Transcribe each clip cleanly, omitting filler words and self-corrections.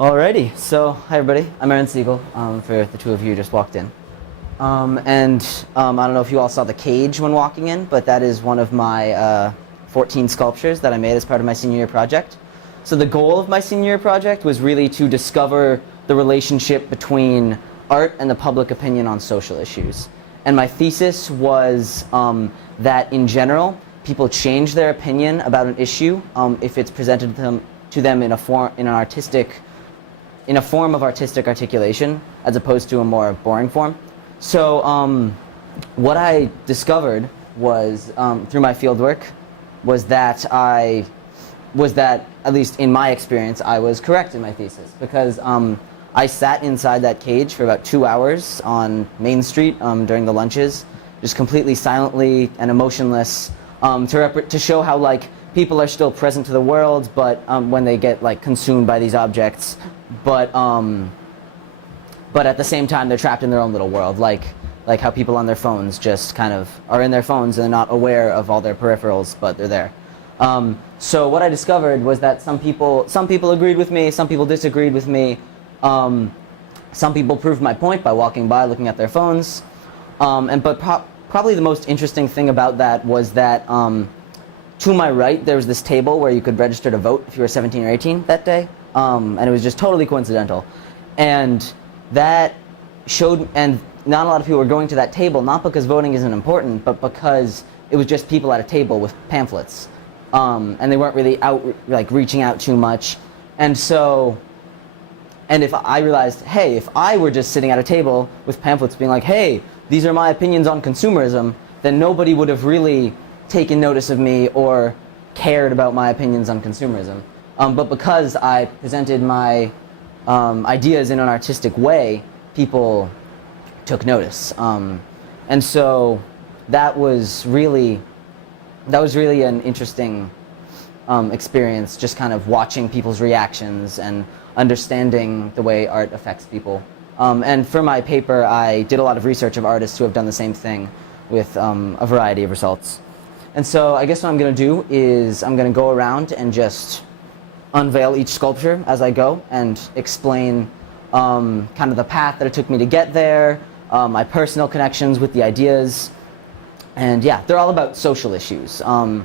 Alrighty, so hi everybody, I'm Siegel, for the two of you who just walked in. I don't know if you all saw the cage when walking in, but that is one of my 14 sculptures that I made as part of my senior year project. So the goal of my senior year project was really to discover the relationship between art and the public opinion on social issues. And my thesis was that in general, people change their opinion about an issue if it's presented to them in a form of artistic articulation, as opposed to a more boring form. So what I discovered was, through my fieldwork, was that, at least in my experience, I was correct in my thesis. Because I sat inside that cage for about 2 hours on Main Street during the lunches, just completely silently and emotionless, to show how people are still present to the world, but when they get consumed by these objects, but at the same time they're trapped in their own little world, like how people on their phones just kind of are in their phones and they're not aware of all their peripherals, but they're there. So what I discovered was that some people agreed with me, some people disagreed with me, some people proved my point by walking by, looking at their phones, probably the most interesting thing about that was that to my right, there was this table where you could register to vote if you were 17 or 18 that day, and it was just totally coincidental. And that showed, and not a lot of people were going to that table, not because voting isn't important, but because it was just people at a table with pamphlets. And they weren't really out, reaching out too much. And if I realized, hey, if I were just sitting at a table with pamphlets being like, hey, these are my opinions on consumerism, then nobody would have really taken notice of me or cared about my opinions on consumerism. But because I presented my ideas in an artistic way, people took notice. And so that was really an interesting experience, just kind of watching people's reactions and understanding the way art affects people. And for my paper, I did a lot of research of artists who have done the same thing with a variety of results. And so I guess what I'm going to do is I'm going to go around and just unveil each sculpture as I go and explain kind of the path that it took me to get there, my personal connections with the ideas. And yeah, they're all about social issues and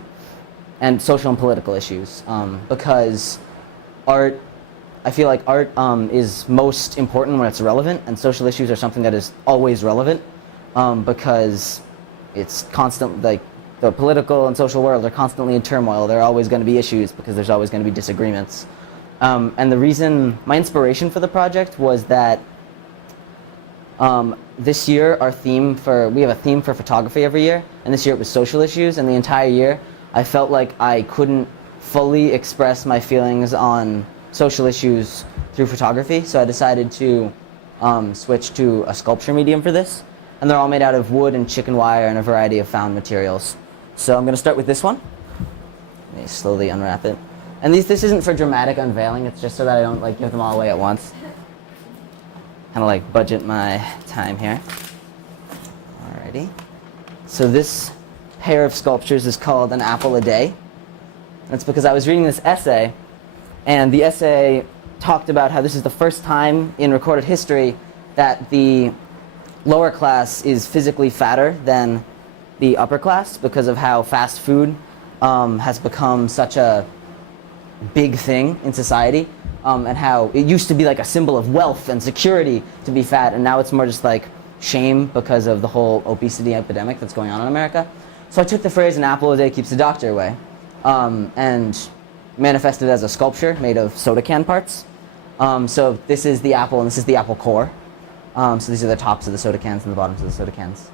social and political issues, because art, I feel like art is most important when it's relevant, and social issues are something that is always relevant, because it's constant, the political and social world are constantly in turmoil. There are always going to be issues because there's always going to be disagreements. And the reason, my inspiration for the project was that this year we have a theme for photography every year, and this year it was social issues, and the entire year I felt like I couldn't fully express my feelings on social issues through photography, so I decided to switch to a sculpture medium for this. And they're all made out of wood and chicken wire and a variety of found materials. So I'm going to start with this one. Let me slowly unwrap it. And this isn't for dramatic unveiling, it's just so that I don't give them all away at once. Kind of budget my time here. Alrighty. So this pair of sculptures is called An Apple a Day. That's because I was reading this essay, and the essay talked about how this is the first time in recorded history that the lower class is physically fatter than the upper class because of how fast food has become such a big thing in society, and how it used to be a symbol of wealth and security to be fat, and now it's more just shame because of the whole obesity epidemic that's going on in America. So I took the phrase "an apple a day keeps the doctor away" and manifested it as a sculpture made of soda can parts. So this is the apple and this is the apple core. So these are the tops of the soda cans and the bottoms of the soda cans.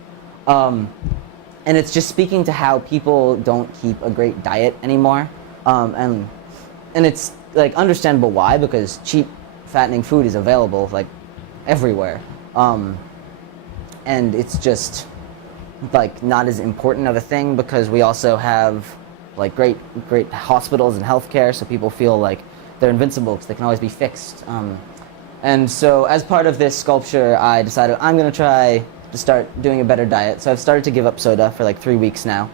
And it's just speaking to how people don't keep a great diet anymore. And it's understandable why, because cheap fattening food is available everywhere. And it's just not as important of a thing because we also have great hospitals and healthcare, so people feel like they're invincible because they can always be fixed. And so as part of this sculpture, I decided I'm going to try to start doing a better diet. So I've started to give up soda for 3 weeks now,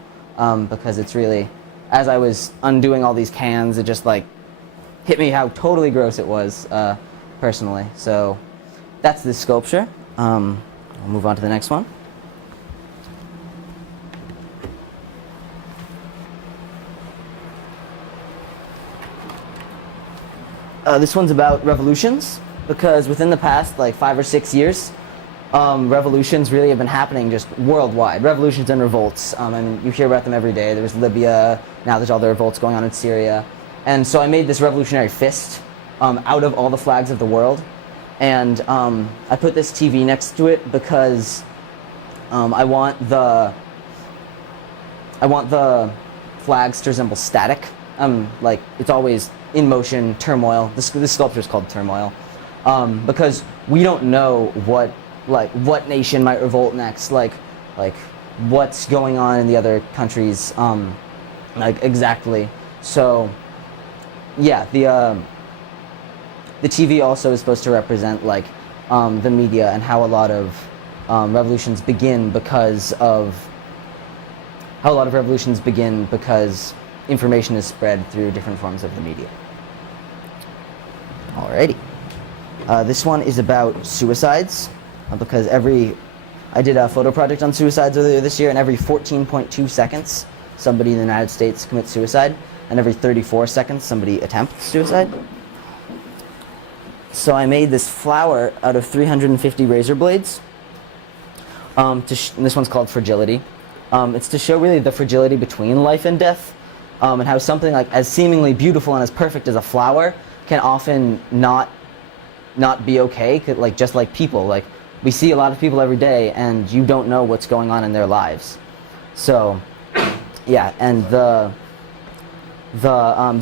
because it's really, as I was undoing all these cans, it just hit me how totally gross it was. personally. So that's this sculpture. I'll move on to the next one. This one's about revolutions, because within the past like 5 or 6 years, revolutions really have been happening just worldwide. Revolutions and revolts, and you hear about them every day. There was Libya, now there's all the revolts going on in Syria. And so I made this revolutionary fist out of all the flags of the world. And I put this TV next to it because I want the flags to resemble static. Like it's always in motion, turmoil. This sculpture is called Turmoil, because we don't know what nation might revolt next, like what's going on in the other countries, like exactly. So yeah, the TV also is supposed to represent like the media and how a lot of revolutions begin because information is spread through different forms of the media. Alrighty. This one is about suicides, because I did a photo project on suicides earlier this year, and every 14.2 seconds somebody in the United States commits suicide, and every 34 seconds somebody attempts suicide. So I made this flower out of 350 razor blades. And this one's called Fragility. It's to show really the fragility between life and death, and how something like as seemingly beautiful and as perfect as a flower can often not be okay. Like just like people, like we see a lot of people every day, and you don't know what's going on in their lives. So yeah, and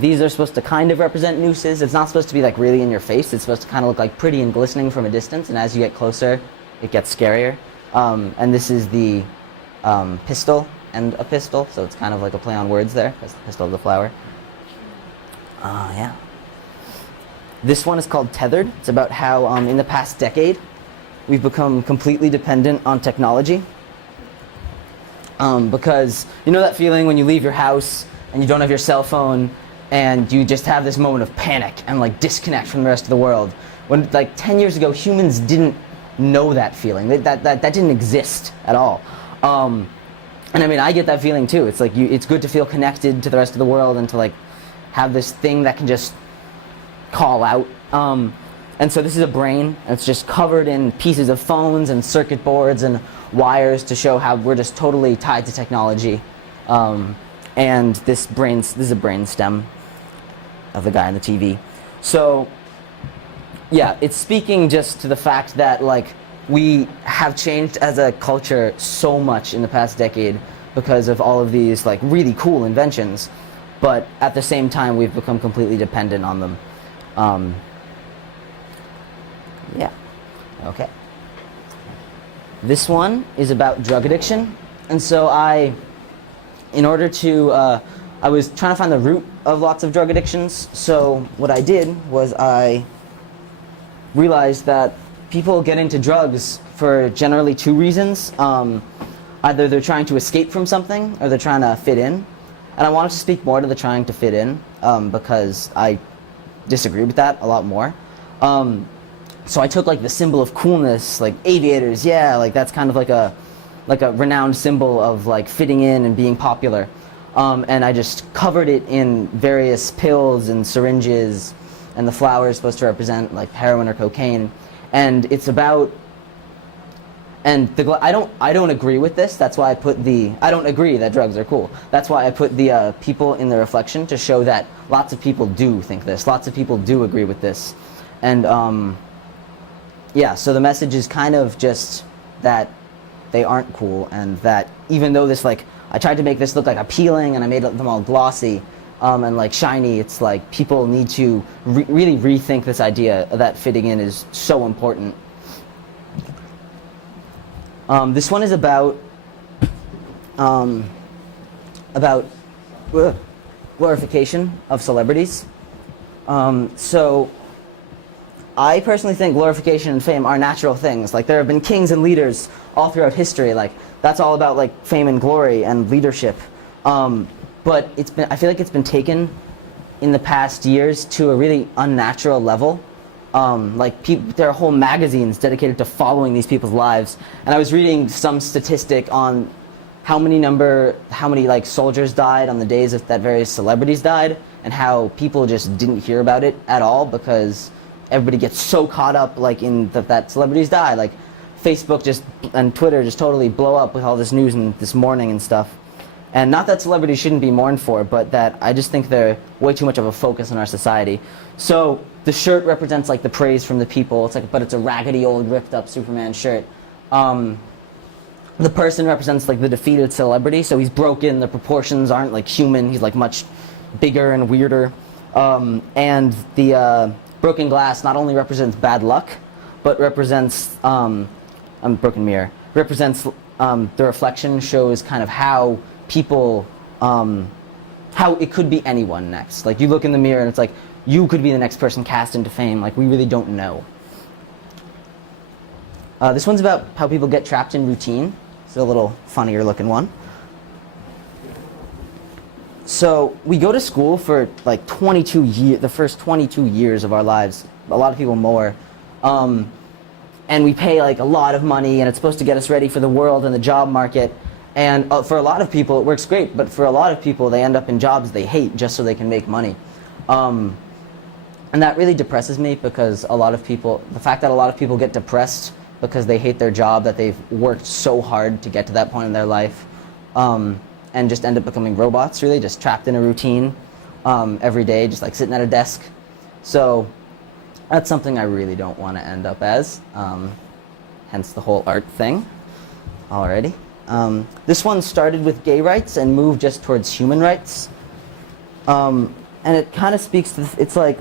these are supposed to kind of represent nooses. It's not supposed to be like really in your face. It's supposed to kind of look like pretty and glistening from a distance, and as you get closer, it gets scarier. And this is the pistol and a pistol, so it's kind of like a play on words there, because the pistol of the flower. Yeah. This one is called Tethered. It's about how in the past decade, we've become completely dependent on technology. Because you know that feeling when you leave your house and you don't have your cell phone, and you just have this moment of panic and like disconnect from the rest of the world. When like 10 years ago, humans didn't know that feeling. That didn't exist at all. And I mean, I get that feeling too. It's like it's good to feel connected to the rest of the world and to like have this thing that can just call out. And so this is a brain. And it's just covered in pieces of phones and circuit boards and wires to show how we're just totally tied to technology. And this is a brain stem of the guy on the TV. So yeah, it's speaking just to the fact that like we have changed as a culture so much in the past decade because of all of these like really cool inventions, but at the same time we've become completely dependent on them. Yeah, okay. This one is about drug addiction, and so I was trying to find the root of lots of drug addictions. So what I did was I realized that people get into drugs for generally two reasons. Either they're trying to escape from something, or they're trying to fit in. And I wanted to speak more to the trying to fit in, because I disagree with that a lot more. So I took like the symbol of coolness, like aviators, yeah, like that's kind of like a renowned symbol of like fitting in and being popular. And I just covered it in various pills and syringes, and the flower is supposed to represent like heroin or cocaine. And it's about, and I don't agree with this. That's why I put I don't agree that drugs are cool. That's why I put the people in the reflection to show that lots of people do think this. Lots of people do agree with this. And yeah, so the message is kind of just that they aren't cool, and that even though this like, I tried to make this look like appealing and I made them all glossy and like shiny, it's like people need to really rethink this idea that fitting in is so important. This one is about glorification of celebrities. So I personally think glorification and fame are natural things. Like there have been kings and leaders all throughout history. Like that's all about like fame and glory and leadership. But I feel like it's been taken in the past years to a really unnatural level. There are whole magazines dedicated to following these people's lives. And I was reading some statistic on how many like soldiers died on the days that various celebrities died, and how people just didn't hear about it at all because everybody gets so caught up like in that celebrities die. Like Facebook and Twitter just totally blow up with all this news and this mourning and stuff. And not that celebrities shouldn't be mourned for, but that I just think they're way too much of a focus in our society. So the shirt represents like the praise from the people. But it's a raggedy old ripped up Superman shirt. The person represents like the defeated celebrity, so he's broken, the proportions aren't like human, he's like much bigger and weirder. And the broken glass not only represents bad luck, but represents, broken mirror, represents the reflection, shows kind of how people, how it could be anyone next. Like you look in the mirror and it's like, you could be the next person cast into fame, like we really don't know. This one's about how people get trapped in routine. It's a little funnier looking one. So we go to school for like 22 years, the first 22 years of our lives, a lot of people more. And we pay like a lot of money, and it's supposed to get us ready for the world and the job market. And for a lot of people it works great, but for a lot of people they end up in jobs they hate just so they can make money. And that really depresses me, because the fact that a lot of people get depressed because they hate their job that they've worked so hard to get to that point in their life, and just end up becoming robots, really, just trapped in a routine every day, just like sitting at a desk. So that's something I really don't want to end up as, hence the whole art thing. Alrighty. This one started with gay rights and moved just towards human rights. And it kind of speaks to, it's like,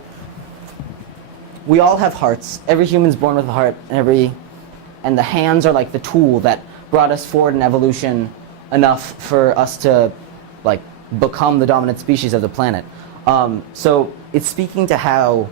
we all have hearts. Every human's born with a heart, and the hands are like the tool that brought us forward in evolution enough for us to like become the dominant species of the planet. So it's speaking to how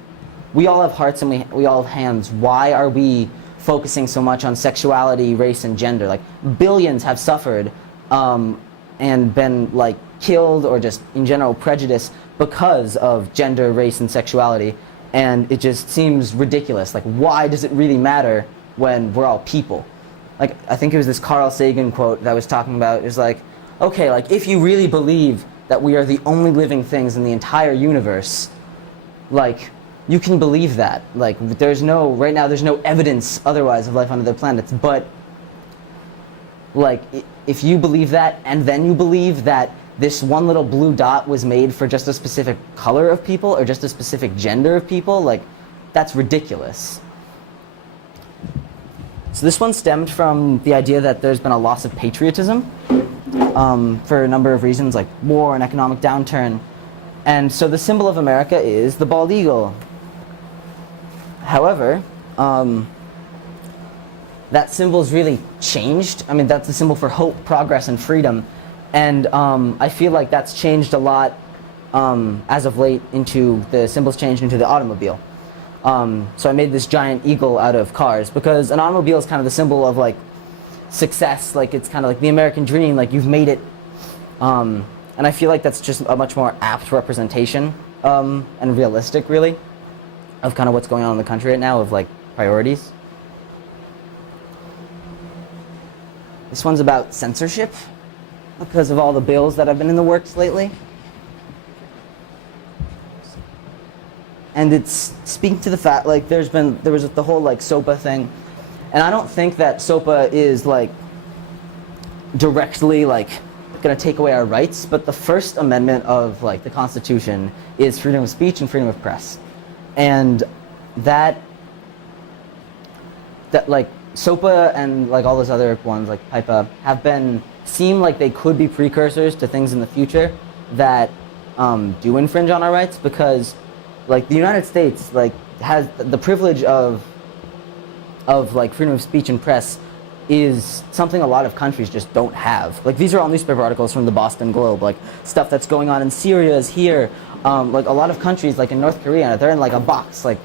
we all have hearts and we all have hands. Why are we focusing so much on sexuality, race, and gender? Like billions have suffered and been like killed or just in general prejudiced because of gender, race, and sexuality. And it just seems ridiculous. Like, why does it really matter when we're all people? Like, I think it was this Carl Sagan quote that was talking about, it was like, okay, like, if you really believe that we are the only living things in the entire universe, like, you can believe that. Like, right now there's no evidence otherwise of life on other planets, but, like, if you believe that, and then you believe that this one little blue dot was made for just a specific color of people, or just a specific gender of people, like, that's ridiculous. So this one stemmed from the idea that there's been a loss of patriotism for a number of reasons, like war and economic downturn. And so the symbol of America is the bald eagle. However, that symbol's really changed. I mean, that's the symbol for hope, progress, and freedom. And I feel like that's changed a lot as of late. The symbol's changed into the automobile. So I made this giant eagle out of cars, because an automobile is kind of the symbol of like success, like it's kind of like the American dream, like you've made it. And I feel like that's just a much more apt representation and realistic, really, of kind of what's going on in the country right now, of like priorities. This one's about censorship, because of all the bills that have been in the works lately. And it's speaking to the fact, like, there was the whole like SOPA thing, and I don't think that SOPA is like directly like going to take away our rights, but the First Amendment of like the Constitution is freedom of speech and freedom of press, and that like SOPA and like all those other ones like PIPA seem like they could be precursors to things in the future that do infringe on our rights, because like the United States like has the privilege of like freedom of speech and press is something a lot of countries just don't have. Like, these are all newspaper articles from the Boston Globe, like stuff that's going on in Syria is here. Like a lot of countries, like in North Korea, they're in like a box, like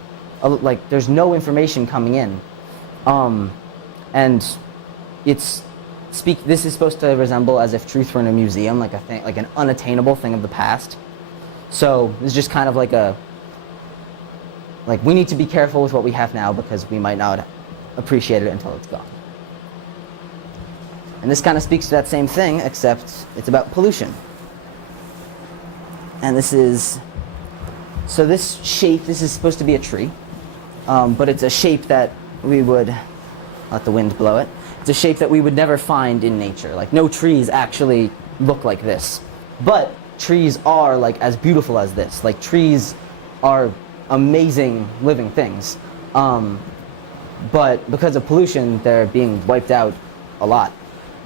there's no information coming in, and this is supposed to resemble as if truth were in a museum, like a thing, like an unattainable thing of the past. So it's just kind of like like we need to be careful with what we have now because we might not appreciate it until it's gone. And this kind of speaks to that same thing, except it's about pollution. And this is, so this shape, this is supposed to be a tree, but it's a shape that we would, let the wind blow it, it's a shape that we would never find in nature. Like no trees actually look like this. But trees are like as beautiful as this. Like trees are amazing living things. But because of pollution, they're being wiped out a lot.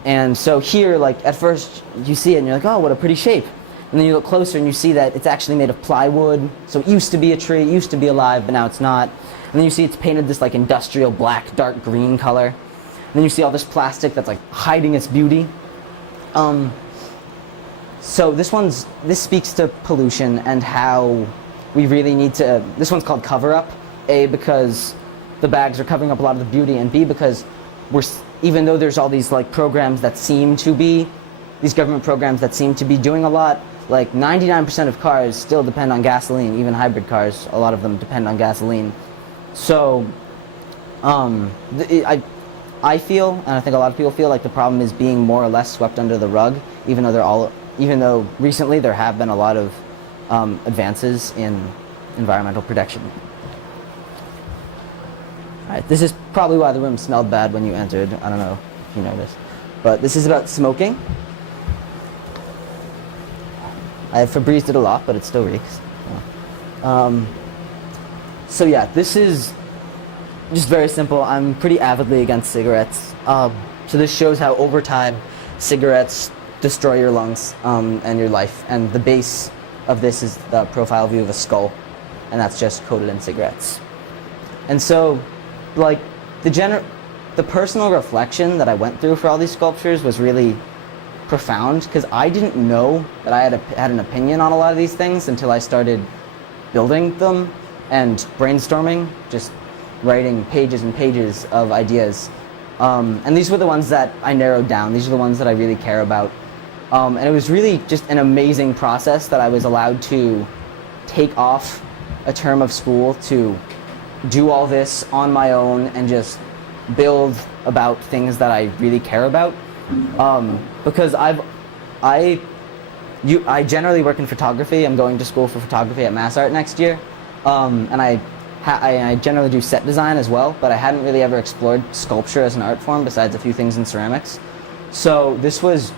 And so here, like at first you see it and you're like, oh, what a pretty shape. And then you look closer and you see that it's actually made of plywood. So it used to be a tree, it used to be alive, but now it's not. And then you see it's painted this like industrial black, dark green color. And then you see all this plastic that's like hiding its beauty. So this speaks to pollution and how we really need to, this one's called cover up. A, because the bags are covering up a lot of the beauty, and B, because even though there's all these like programs that seem to be, these government programs that seem to be doing a lot, like 99% of cars still depend on gasoline, even hybrid cars, a lot of them depend on gasoline. So, I feel, and I think a lot of people feel, like the problem is being more or less swept under the rug, even though recently there have been a lot of advances in environmental protection. Alright, this is probably why the room smelled bad when you entered. I don't know if you noticed. But this is about smoking. I have Febrezed it a lot, but it still reeks. So yeah, this is just very simple. I'm pretty avidly against cigarettes. So this shows how over time cigarettes destroy your lungs and your life. And the base of this is the profile view of a skull, and that's just coated in cigarettes. And so, like, the personal reflection that I went through for all these sculptures was really profound, because I didn't know that I had an opinion on a lot of these things until I started building them and brainstorming, just writing pages and pages of ideas. And these were the ones that I narrowed down. These are the ones that I really care about. And it was really just an amazing process that I was allowed to take off a term of school to do all this on my own and just build about things that I really care about. Because I generally work in photography. I'm going to school for photography at Mass Art next year. And I generally do set design as well, but I hadn't really ever explored sculpture as an art form besides a few things in ceramics. So this was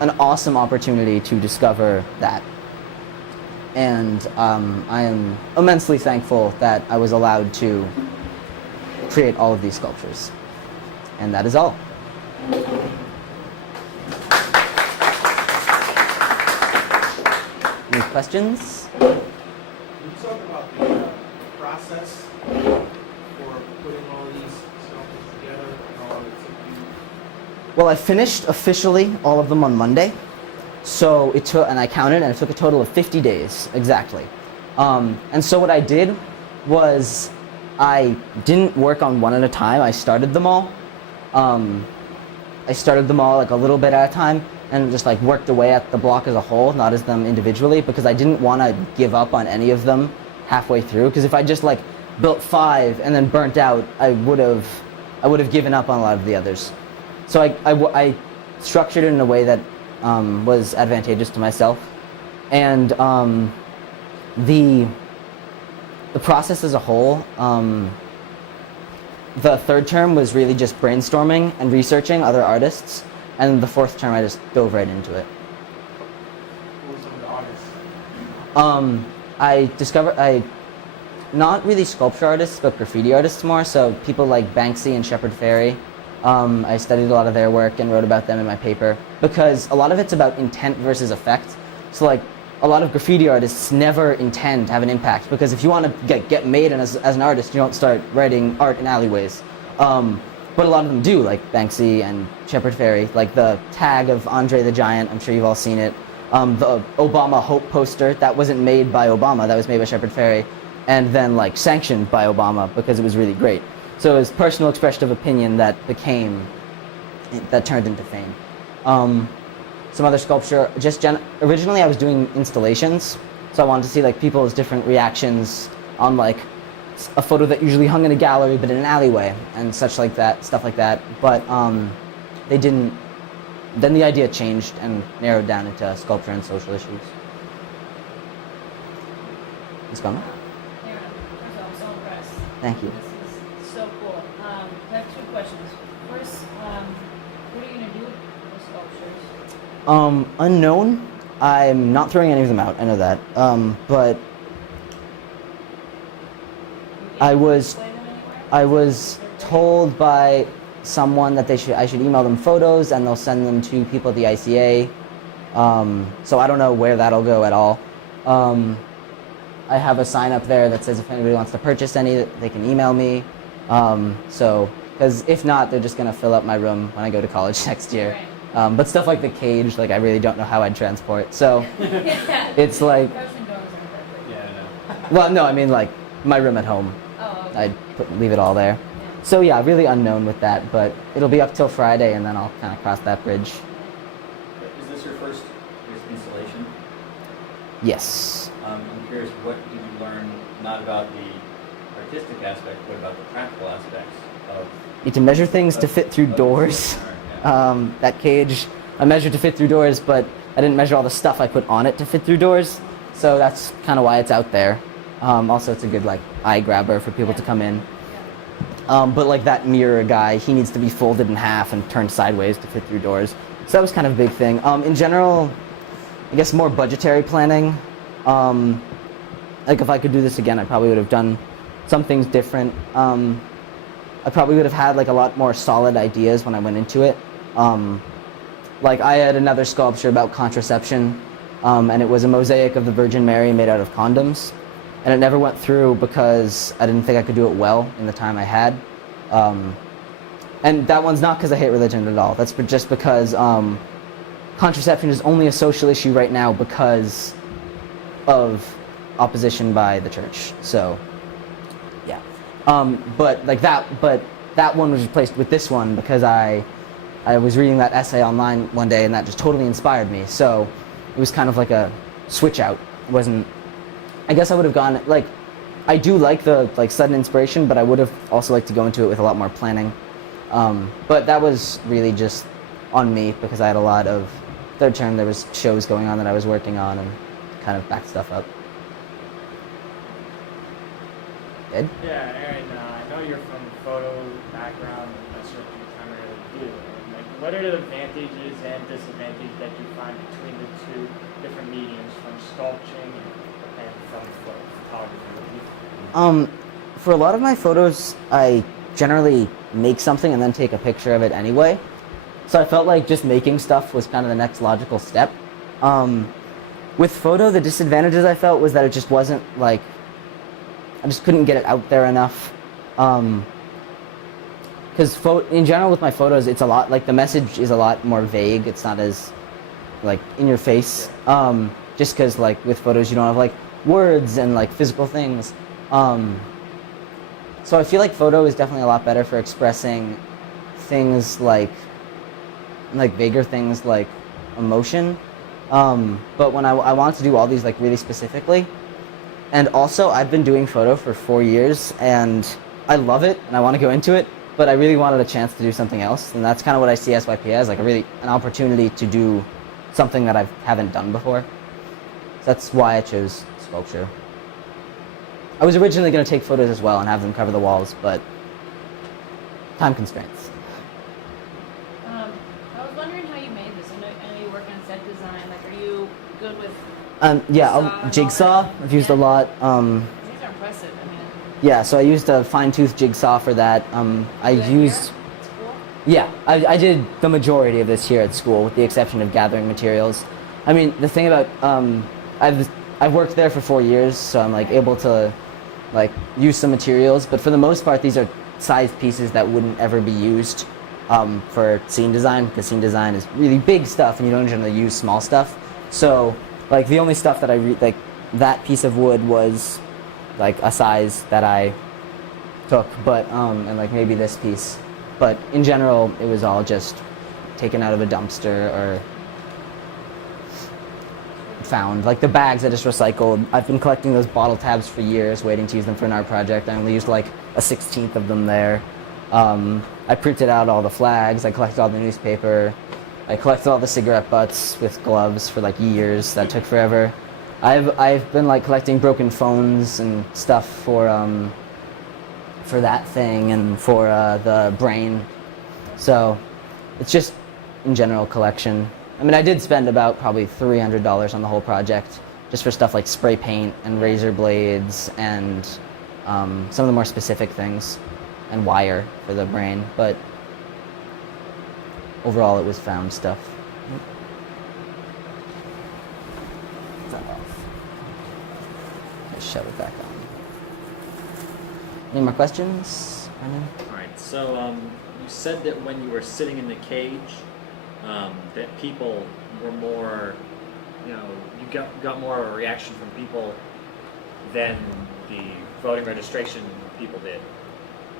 an awesome opportunity to discover that. And I am immensely thankful that I was allowed to create all of these sculptures. And that is all. Any questions? Can you talk about the process for putting all these sculptures together and how long it took you? Well, I finished officially all of them on Monday. So it took, and I counted, and it took a total of 50 days, exactly. And so what I did was I didn't work on one at a time. I started them all. I started them all like a little bit at a time and just like worked away at the block as a whole, not as them individually, because I didn't want to give up on any of them halfway through. Because if I just like built 5 and then burnt out, I would have given up on a lot of the others. So I structured it in a way that was advantageous to myself, and the process as a whole. The third term was really just brainstorming and researching other artists, and the fourth term I just dove right into it. Who were some of the artists? Not really sculpture artists, but graffiti artists more. So people like Banksy and Shepard Fairey. I studied a lot of their work and wrote about them in my paper, because a lot of it's about intent versus effect. So like a lot of graffiti artists never intend to have an impact, because if you want to get made as an artist, you don't start writing art in alleyways. But a lot of them do, like Banksy and Shepard Fairey, like the tag of Andre the Giant, I'm sure you've all seen it. The Obama Hope poster, that wasn't made by Obama, that was made by Shepard Fairey, and then like sanctioned by Obama because it was really great. So it was personal expression of opinion that turned into fame. Some other sculpture, originally I was doing installations, so I wanted to see like people's different reactions on like a photo that usually hung in a gallery but in an alleyway and such like that, stuff like that. But they didn't. Then the idea changed and narrowed down into sculpture and social issues. Ms. Gomez? Aaron, first of all, I'm so impressed. Thank you. This is so cool. I have two questions. First, what are you going to do with the sculptures? Unknown. I'm not throwing any of them out. I know that. But I was Display them anywhere? I was told by someone that I should email them photos and they'll send them to people at the ICA. So I don't know where that'll go at all. I have a sign up there that says if anybody wants to purchase any, they can email me. Because if not, they're just gonna fill up my room when I go to college next year. Right. But stuff like the cage, like I really don't know how I'd transport. So Yeah. it's like, Freshman dorms aren't perfect. Yeah, I know. well, no, I mean like my room at home. Oh, okay. Leave it all there. Yeah. So yeah, really unknown with that, but it'll be up till Friday and then I'll kind of cross that bridge. Is this your first installation? Yes. I'm curious, what did you learn, not about the artistic aspect, but about the practical aspects of... Need to measure things to fit through of the doors. system, right, yeah. That cage, I measured to fit through doors, but I didn't measure all the stuff I put on it to fit through doors. So that's kind of why it's out there. Also, it's a good like eye grabber for people to come in. But like that mirror guy, he needs to be folded in half and turned sideways to fit through doors. So that was kind of a big thing. In general, I guess more budgetary planning. Like if I could do this again, I probably would have done some things different. I probably would have had like a lot more solid ideas when I went into it. Like I had another sculpture about contraception, and it was a mosaic of the Virgin Mary made out of condoms. And it never went through because I didn't think I could do it well in the time I had. And that one's not because I hate religion at all. That's just because contraception is only a social issue right now because of opposition by the church. So, yeah. But that one was replaced with this one because I was reading that essay online one day and that just totally inspired me. So it was kind of like a switch out. It wasn't. I guess I would have gone like, I do like the like sudden inspiration, but I would have also liked to go into it with a lot more planning. But that was really just on me because I had a lot of third term. There was shows going on that I was working on and kind of backed stuff up. Ed? Yeah, Aaron, I know you're from a photo background, and that's what you primarily do. And, like, what are the advantages and disadvantages that you find between the two different mediums, from sculpting and from photography? For a lot of my photos, I generally make something and then take a picture of it anyway. So I felt like just making stuff was kind of the next logical step. With photo, the disadvantages I felt was that it just wasn't like, I just couldn't get it out there enough. Because in general with my photos, it's a lot, like the message is a lot more vague. It's not as like in your face. Just because like with photos, you don't have like words and like physical things. So I feel like photo is definitely a lot better for expressing things like vaguer things like emotion. But when I wanted to do all these like really specifically, and also I've been doing photo for 4 years and I love it and I want to go into it, but I really wanted a chance to do something else, and that's kind of what I see SYP as, like an opportunity to do something that I haven't done before. So that's why I chose sculpture. I was originally going to take photos as well and have them cover the walls, but time constraints. I was wondering how you made this. I know you work on set design. Like, are you good with Yeah, saw and all jigsaw. that? I've used a Yeah. lot. These are impressive. I mean, Yeah, so I used a fine-tooth jigsaw for that. I do that used. here? It's cool. Yeah, I did the majority of this here at school, with the exception of gathering materials. I mean, the thing about I've worked there for 4 years, so I'm like able to like use some materials. But for the most part, these are sized pieces that wouldn't ever be used for scene design, because scene design is really big stuff, and you don't generally use small stuff. So like the only stuff that like that piece of wood was like a size that I took, but and like maybe this piece. But in general, it was all just taken out of a dumpster or found. Like the bags I just recycled. I've been collecting those bottle tabs for years, waiting to use them for an art project. I only used like a 16th of them there. I printed out all the flags. I collected all the newspaper. I collected all the cigarette butts with gloves for like years. That took forever. I've been like collecting broken phones and stuff for that thing and for the brain. So it's just in general collection. I mean, I did spend about probably $300 on the whole project, just for stuff like spray paint and razor blades and some of the more specific things, and wire for the brain. But overall, it was found stuff. Fell off. Just shove it back on. Any more questions, Brendan? All right. So you said that when you were sitting in the cage, that people were more, you got more of a reaction from people than the voting registration people did.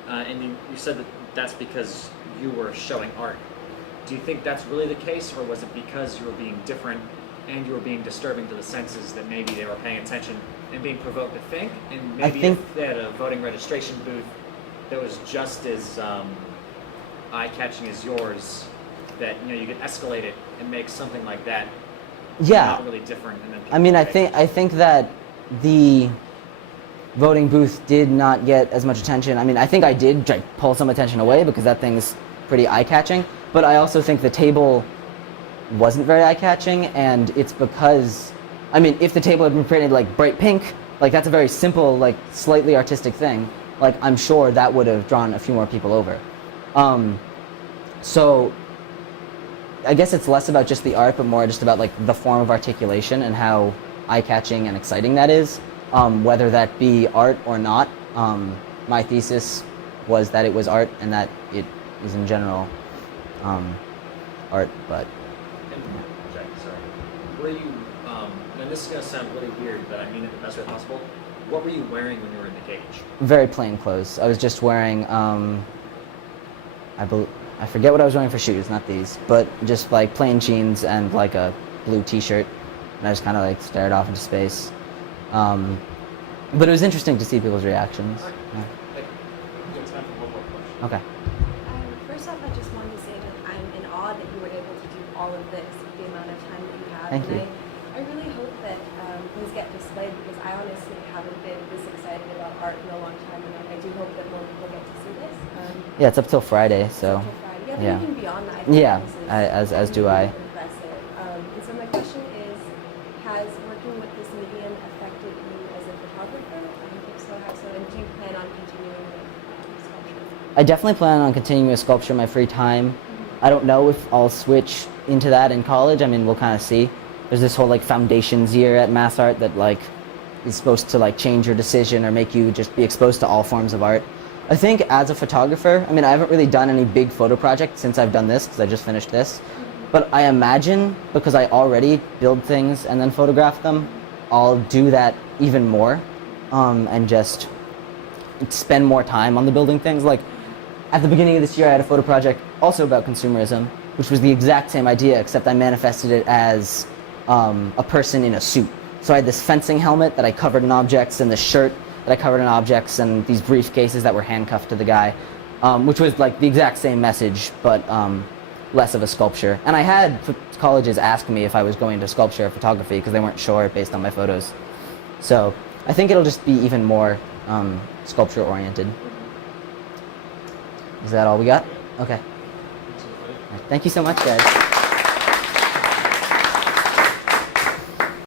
And you said that that's because you were showing art. Do you think that's really the case, or was it because you were being different and you were being disturbing to the senses that maybe they were paying attention and being provoked to think? And maybe if they had a voting registration booth that was just as eye-catching as yours, that you could escalate it and make something like that not really different. And then I mean, I think that the voting booth did not get as much attention. I mean, I think I did pull some attention away because that thing's pretty eye-catching. But I also think the table wasn't very eye-catching, and it's because, I mean, if the table had been printed like bright pink, like that's a very simple, like slightly artistic thing, like I'm sure that would have drawn a few more people over. So I guess it's less about just the art, but more just about like the form of articulation and how eye-catching and exciting that is, whether that be art or not. My thesis was that it was art and that it is in general art, but... Sorry. Were you, and this is going to sound really weird, but I mean it the best way possible. What were you wearing when you were in the cage? Very plain clothes. I was just wearing, I forget what I was wearing for shoes, not these, but just like plain jeans and like a blue t-shirt, and I just kind of like stared off into space. But it was interesting to see people's reactions. Yeah. We have time for one more question. Okay. First off, I just wanted to say that I'm in awe that you were able to do all of this with the amount of time that you have. Thank you. I really hope that things get displayed, because I honestly haven't been this excited about art in a long time, and I do hope that more people get to see this. Yeah, it's up till Friday, so... Until Friday. Yeah, but yeah. even beyond that, I think Yeah, this is as do I. impressive. And so my question is, has working with this medium affected you as a photographer? If so, how so? And do you plan on continuing with sculpture? I definitely plan on continuing with sculpture in my free time. I don't know if I'll switch into that in college. I mean, we'll kind of see. There's this whole like foundations year at Mass Art that like is supposed to like change your decision or make you just be exposed to all forms of art. I think as a photographer, I mean, I haven't really done any big photo project since I've done this, because I just finished this. But I imagine, because I already build things and then photograph them, I'll do that even more, and just spend more time on the building things. Like, at the beginning of this year, I had a photo project also about consumerism, which was the exact same idea, except I manifested it as a person in a suit. So I had this fencing helmet that I covered in objects, and this shirt that I covered in objects, and these briefcases that were handcuffed to the guy, which was like the exact same message, but less of a sculpture. And I had colleges ask me if I was going to sculpture or photography, because they weren't sure based on my photos. So I think it'll just be even more sculpture oriented. Is that all we got? Okay. All right, thank you so much, guys.